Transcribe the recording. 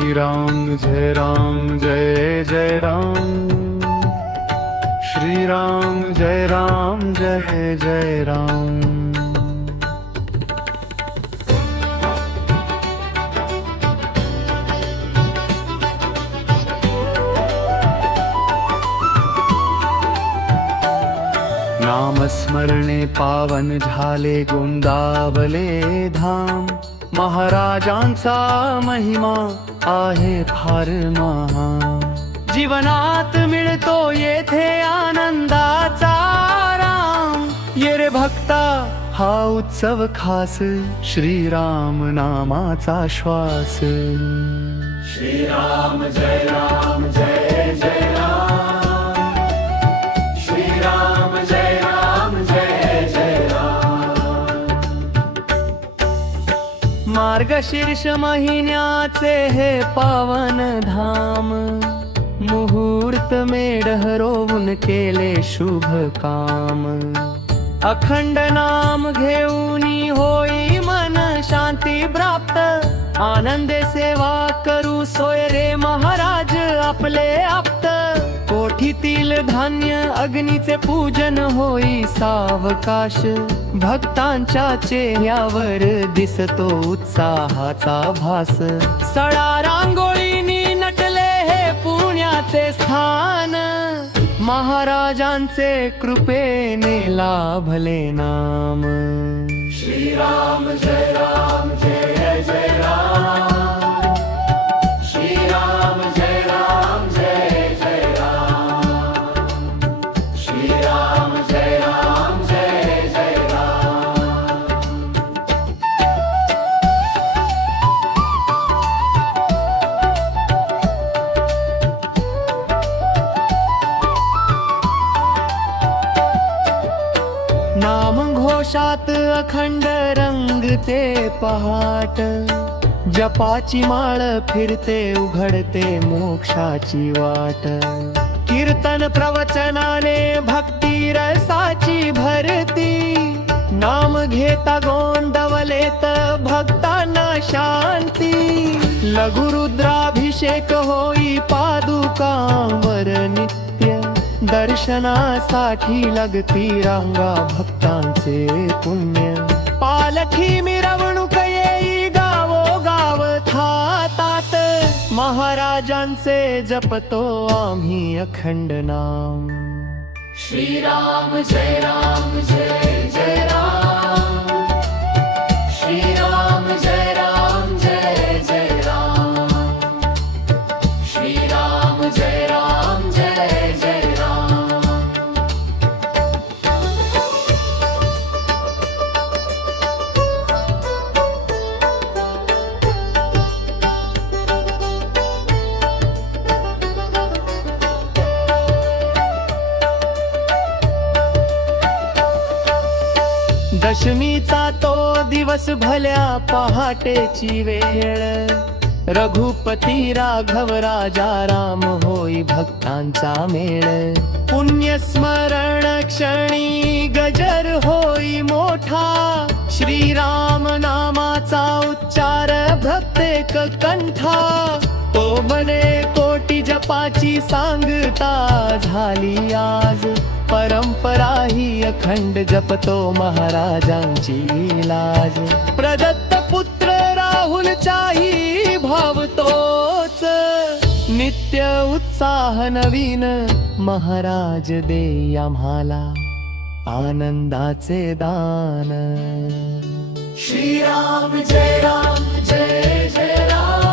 राम जय जय राम, श्री राम जय जय राम। नामस्मरणे पावन झाले गोंदावले धाम, महाराजांचा महिमा आहे फार महान। जीवनात मिळतो येथे आनंदाचा आराम, ये रे भक्ता हा उत्सव खास, श्रीराम नामाचा श्वास। श्रीराम जय जय राम, श्रीराम जय जय राम। मार्गशीर्ष महिन्याचे हे पावन धाम, मुहूर्त मेढ रोवून केले शुभ काम। अखंड नाम घेऊनी होई मन शांती प्राप्त, आनंदे सेवा करू सोय रे महाराज आपले आप्त। कोठीतील धान्य अग्नीचे पूजन होई सावकाश, भक्तांच्या चेहऱ्यावर दिसतो उत्साहाचा भास। सळा रांगोळीनी नटले हे पुण्याचे स्थान, महाराजांचे कृपेने लाभले नाम। श्रीराम जय जय राम, श्रीराम जय जय राम, श्रीराम जय जय राम। नाम घोषात अखंड रंगते पहाट, जपाची माळ फिरते उघडते मोक्षाची वाट। कीर्तन प्रवचनाने भक्ती रसाची भरती, नाम घेता गोंदवलेत भक्तांना शांती। लघुरुद्राभिषेक होई पादुकांवर नित्य, दर्शनासाठी लगती रांगा भक्तांचे पुण्य। पालखी मिरवणूक येई गावोगाव थातात, महाराजांचे जपतो आम्ही अखंड नाम। श्रीराम जय जय राम, श्रीराम जय जय राम, श्रीराम जय जय राम। दशमीचा तो दिवस भल्या पहाटेची वेळ, रघुपती राघव राजा राम होई भक्तांचा मेळ। पुण्यस्मरण क्षणी गजर होई मोठा, श्रीराम नामाचा उच्चार प्रत्येक कंठा। तो बने कोटी जपाची सांगता झाली आज, परंपरा ही अखंड जपतो महाराजांची लाज। प्रदत्त पुत्र राहुलचाही भाव तोच, नित्य उत्साह नवीन महाराज दे आम्हाला आनंदाचे दान। श्रीराम जय जय राम,